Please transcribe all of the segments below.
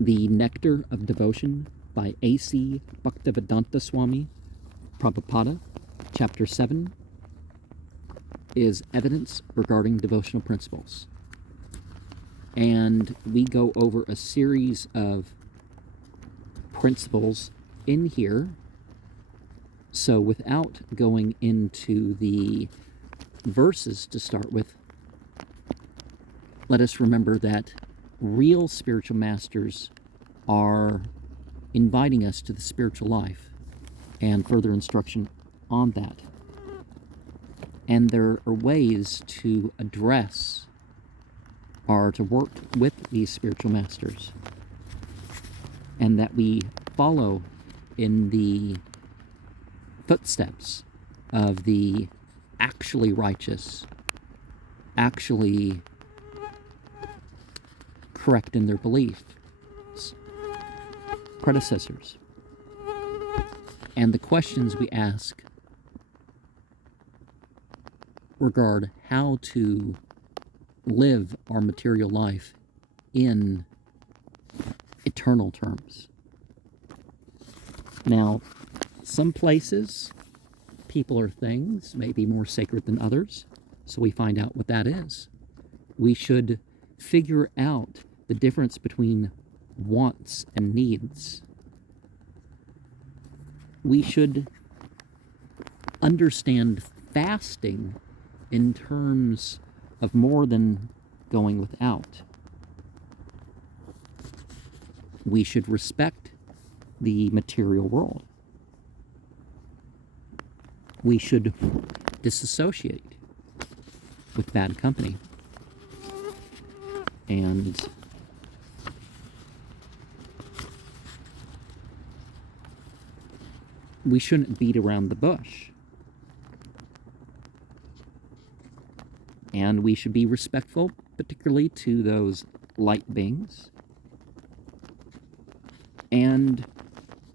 The Nectar of Devotion by A.C. Bhaktivedanta Swami Prabhupada, Chapter 7, is evidence regarding devotional principles. And we go over a series of principles in here. So without going into the verses to start with, let us remember that real spiritual masters are inviting us to the spiritual life and further instruction on that. And there are ways to address or to work with these spiritual masters, and that we follow in the footsteps of the actually righteous, actually correct in their beliefs, predecessors. And the questions we ask regard how to live our material life in eternal terms. Now, some places, people or things may be more sacred than others, so we find out what that is. We should figure out the difference between wants and needs. We should understand fasting in terms of more than going without. We should respect the material world. We should disassociate with bad company. And we shouldn't beat around the bush. And we should be respectful, particularly to those light beings. And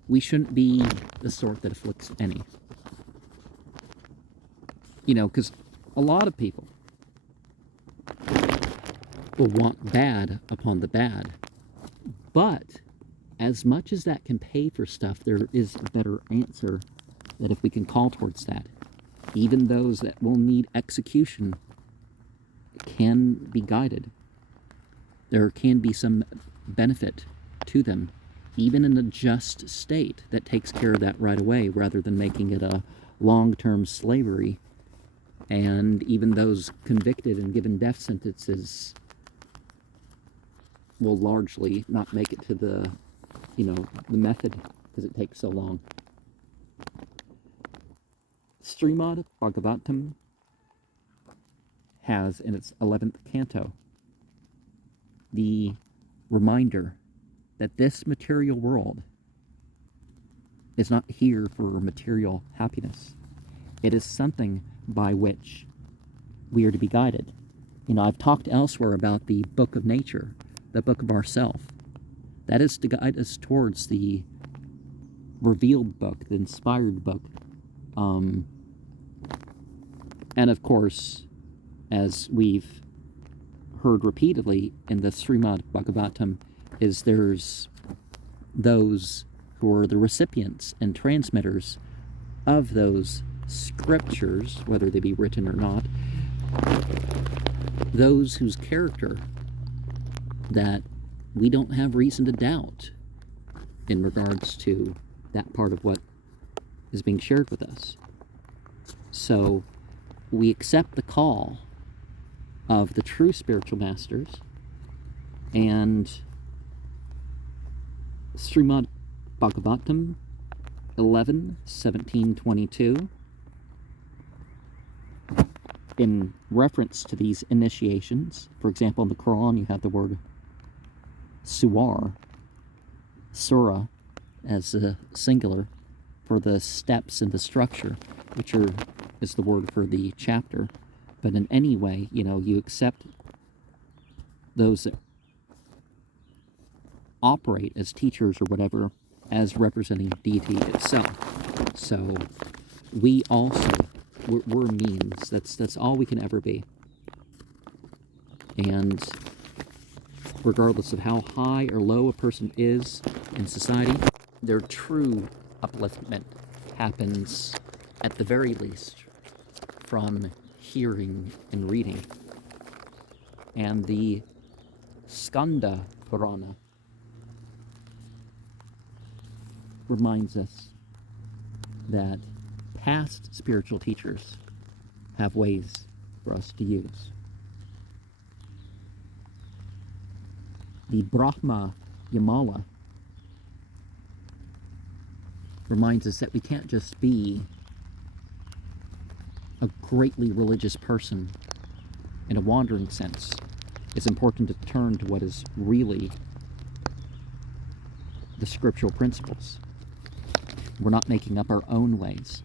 we shouldn't be the sort that afflicts any. Because a lot of people will want bad upon the bad. But as much as that can pay for stuff, there is a better answer that if we can call towards that. Even those that will need execution can be guided. There can be some benefit to them, even in a just state that takes care of that right away, rather than making it a long-term slavery. And even those convicted and given death sentences will largely not make it to the method, because it takes so long. Srimad Bhagavatam has, in its 11th canto, the reminder that this material world is not here for material happiness. It is something by which we are to be guided. I've talked elsewhere about the book of nature, the book of ourself. That is to guide us towards the revealed book, the inspired book. And of course, as we've heard repeatedly in the Srimad Bhagavatam, there's those who are the recipients and transmitters of those scriptures, whether they be written or not, those whose character that we don't have reason to doubt in regards to that part of what is being shared with us. So we accept the call of the true spiritual masters, and Srimad Bhagavatam 11:17-22, in reference to these initiations. For example, in the Quran you have the word surah as a singular for the steps in the structure, which is the word for the chapter. But in any way, you accept those that operate as teachers or whatever as representing deity itself. So we also, we're means. That's all we can ever be. And regardless of how high or low a person is in society, their true upliftment happens, at the very least, from hearing and reading. And the Skanda Purana reminds us that past spiritual teachers have ways for us to use. The Brahma Yamala reminds us that we can't just be a greatly religious person in a wandering sense. It's important to turn to what is really the scriptural principles. We're not making up our own ways.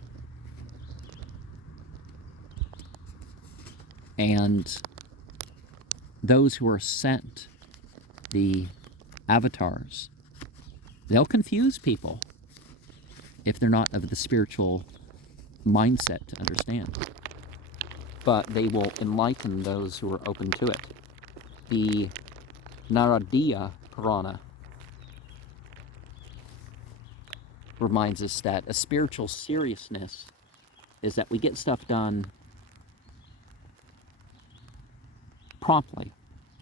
And those who are sent, the avatars, they'll confuse people if they're not of the spiritual mindset to understand. But they will enlighten those who are open to it. The Naradiya Purana reminds us that a spiritual seriousness is that we get stuff done promptly.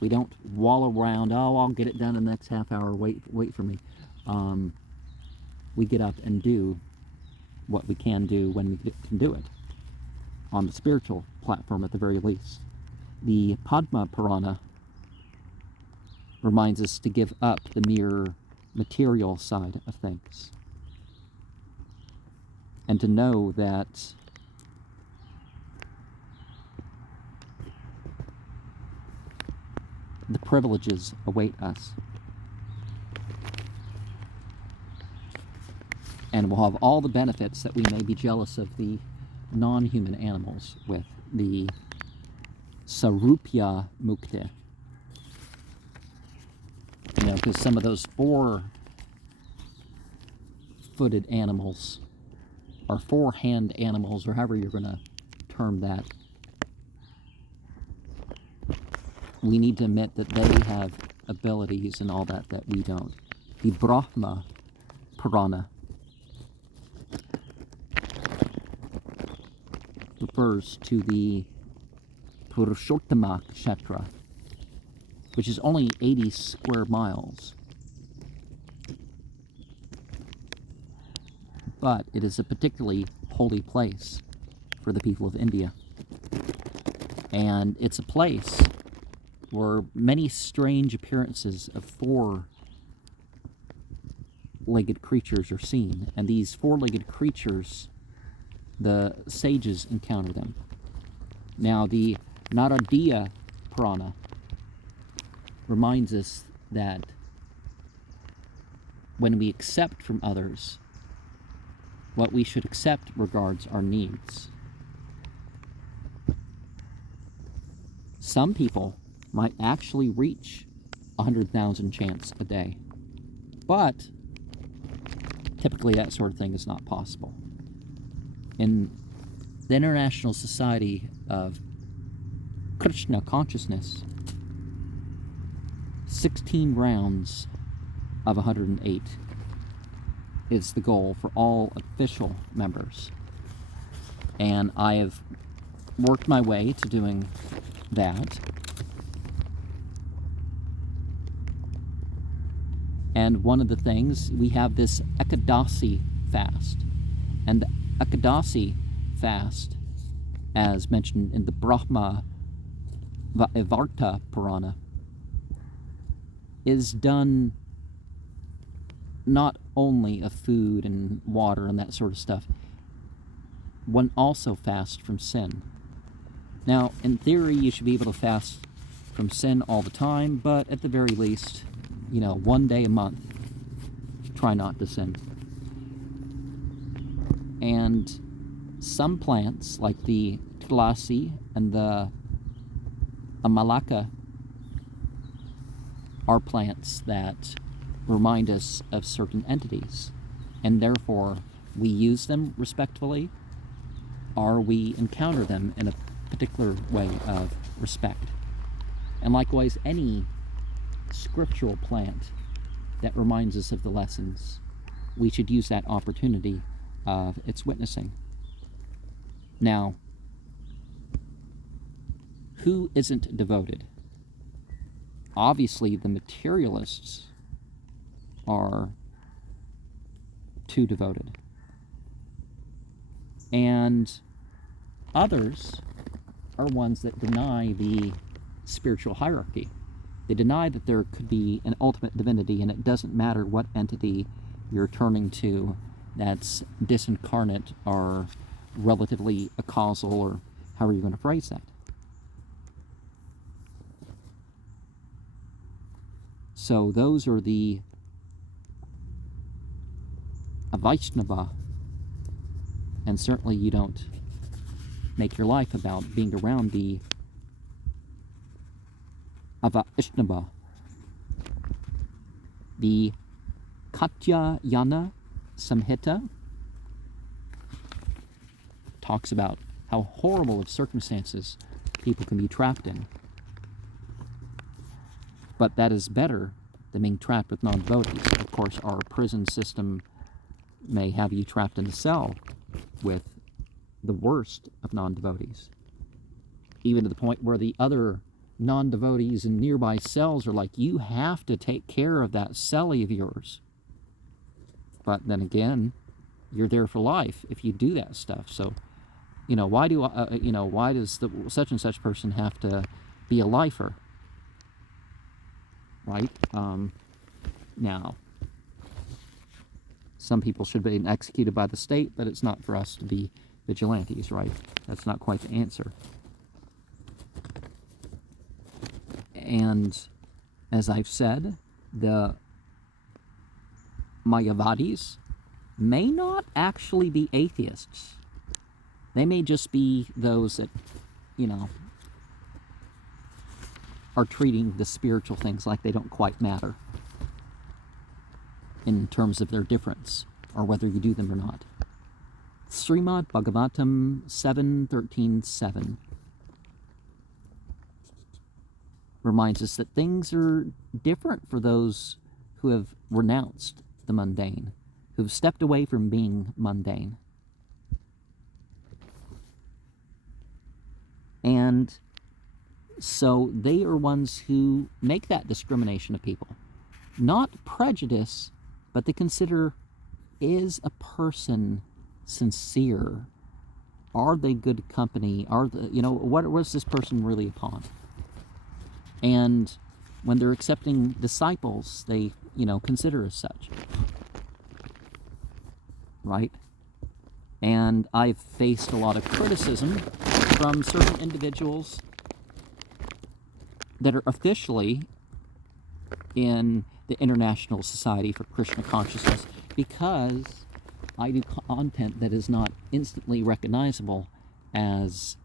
We don't wallow around, oh, I'll get it done in the next half hour, wait for me. We get up and do what we can do when we can do it, on the spiritual platform at the very least. The Padma Purana reminds us to give up the mere material side of things, and to know that the privileges await us. And we'll have all the benefits that we may be jealous of the non-human animals with, the Sarupya Mukti. You know, because some of those four-footed animals, or four-hand animals, or however you're going to term that, we need to admit that they have abilities and all that we don't. The Brahma Purana refers to the Purushottama Kshetra, which is only 80 square miles. But it is a particularly holy place for the people of India. And it's a place where many strange appearances of four-legged creatures are seen. And these four-legged creatures, the sages encounter them. Now, the Naradiya Purana reminds us that when we accept from others, what we should accept regards our needs. Some people might actually reach 100,000 chants a day, but typically that sort of thing is not possible. In the International Society of Krishna Consciousness, 16 rounds of 108 is the goal for all official members. And I have worked my way to doing that. And one of the things, we have this Ekadasi fast. And the Ekadasi fast, as mentioned in the Brahma Vaivarta Purana, is done not only of food and water and that sort of stuff. One also fasts from sin. Now, in theory, you should be able to fast from sin all the time, but at the very least, you know, one day a month, try not to sin. And some plants, like the tulasi and the amalaka, are plants that remind us of certain entities, and therefore we use them respectfully, or we encounter them in a particular way of respect. And likewise, any scriptural plant that reminds us of the lessons, we should use that opportunity of its witnessing. Now, who isn't devoted? Obviously, the materialists are too devoted. And others are ones that deny the spiritual hierarchy. They deny that there could be an ultimate divinity, and it doesn't matter what entity you're turning to that's disincarnate or relatively a causal, or however you're going to phrase that. So those are the Vaishnava, and certainly you don't make your life about being around the Vaishnava. The Katyayana Samhita talks about how horrible of circumstances people can be trapped in. But that is better than being trapped with non-devotees. Of course, our prison system may have you trapped in a cell with the worst of non-devotees, even to the point where the other non-devotees in nearby cells are like, you have to take care of that cellie of yours. But then again, you're there for life if you do that stuff. So, why does the such and such person have to be a lifer? Right? Now, some people should be executed by the state, but it's not for us to be vigilantes, right? That's not quite the answer. And as I've said, the Mayavadis may not actually be atheists. They may just be those that, are treating the spiritual things like they don't quite matter in terms of their difference, or whether you do them or not. Srimad Bhagavatam 7.13.7 reminds us that things are different for those who have renounced the mundane, who have stepped away from being mundane. And so they are ones who make that discrimination of people. Not prejudice, but they consider, is a person sincere? Are they good company? What was this person really upon? And when they're accepting disciples, they, consider as such. Right? And I've faced a lot of criticism from certain individuals that are officially in the International Society for Krishna Consciousness, because I do content that is not instantly recognizable as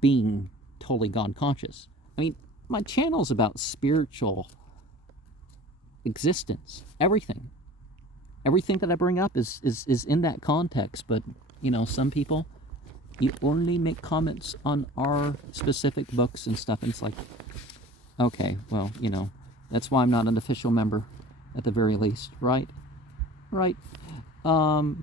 being totally God conscious. I mean, my channel's about spiritual existence, everything. Everything that I bring up is in that context, but, some people, you only make comments on our specific books and stuff, and it's like, okay, well, that's why I'm not an official member, at the very least, right? Right. Now,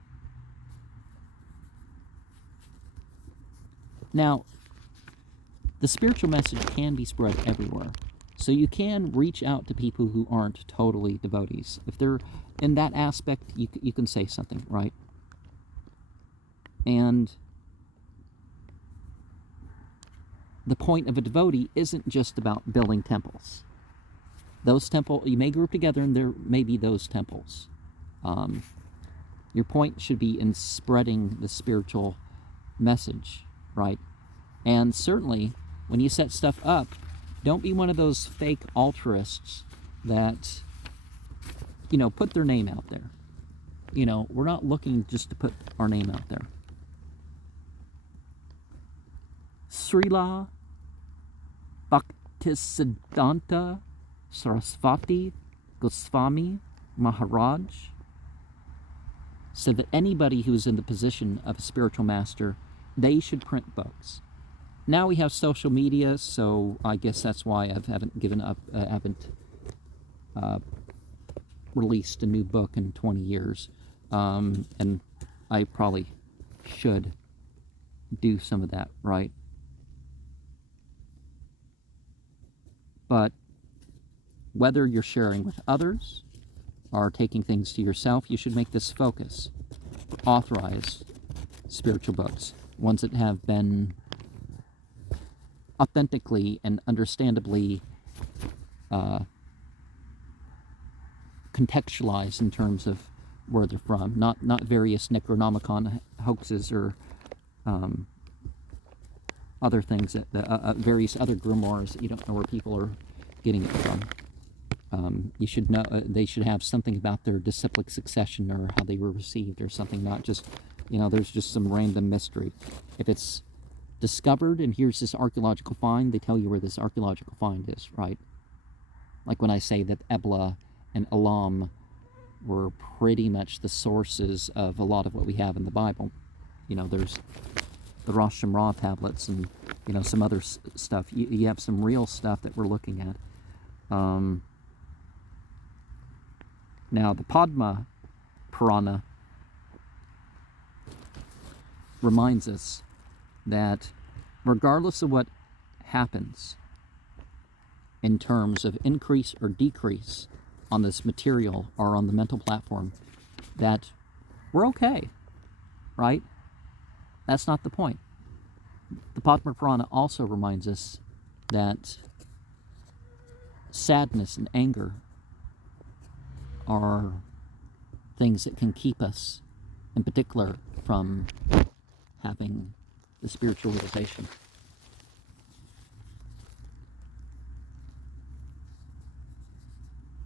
the spiritual message can be spread everywhere. So you can reach out to people who aren't totally devotees. If they're in that aspect, you can say something, right? And the point of a devotee isn't just about building temples. Those temples, you may group together and there may be those temples. Your point should be in spreading the spiritual message, right? And certainly, when you set stuff up, don't be one of those fake altruists that, put their name out there. We're not looking just to put our name out there. Srila Bhaktivedanta Swami Gosvami Maharaj said that anybody who is in the position of a spiritual master, they should print books. Now we have social media, so I guess that's why I haven't given up, haven't released a new book in 20 years. And I probably should do some of that, right? But whether you're sharing with others or taking things to yourself, you should make this focus. Authorize spiritual books, ones that have been authentically and understandably contextualized in terms of where they're from, not various Necronomicon hoaxes or other things that various other grimoires that you don't know where people are getting it from. You should know they should have something about their disciplic succession or how they were received or something, not just, there's just some random mystery. If it's discovered and here's this archaeological find, they tell you where this archaeological find is, right? Like when I say that Ebla and Elam were pretty much the sources of a lot of what we have in the Bible. There's the Rasamrta tablets and, some other stuff. You have some real stuff that we're looking at. Now, the Padma Purana reminds us that regardless of what happens in terms of increase or decrease on this material or on the mental platform, that we're okay, right? That's not the point. The Padma Purana also reminds us that sadness and anger are things that can keep us, in particular, from having the spiritual realization.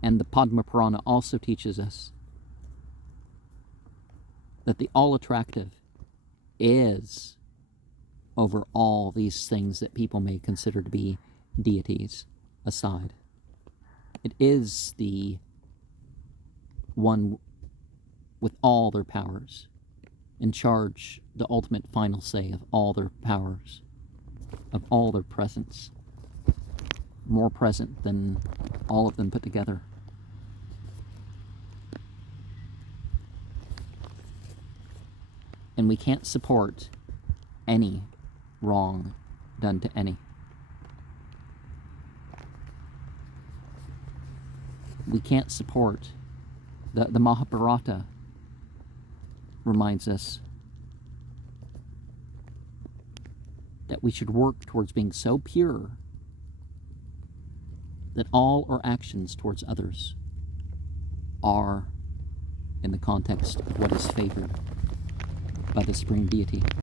And the Padma Purana also teaches us that the all-attractive is over all these things that people may consider to be deities aside. It is the one with all their powers, in charge, the ultimate final say of all their powers, of all their presence, more present than all of them put together. And we can't support any wrong done to any. We can't support the Mahabharata reminds us that we should work towards being so pure that all our actions towards others are in the context of what is favored by the Supreme Deity.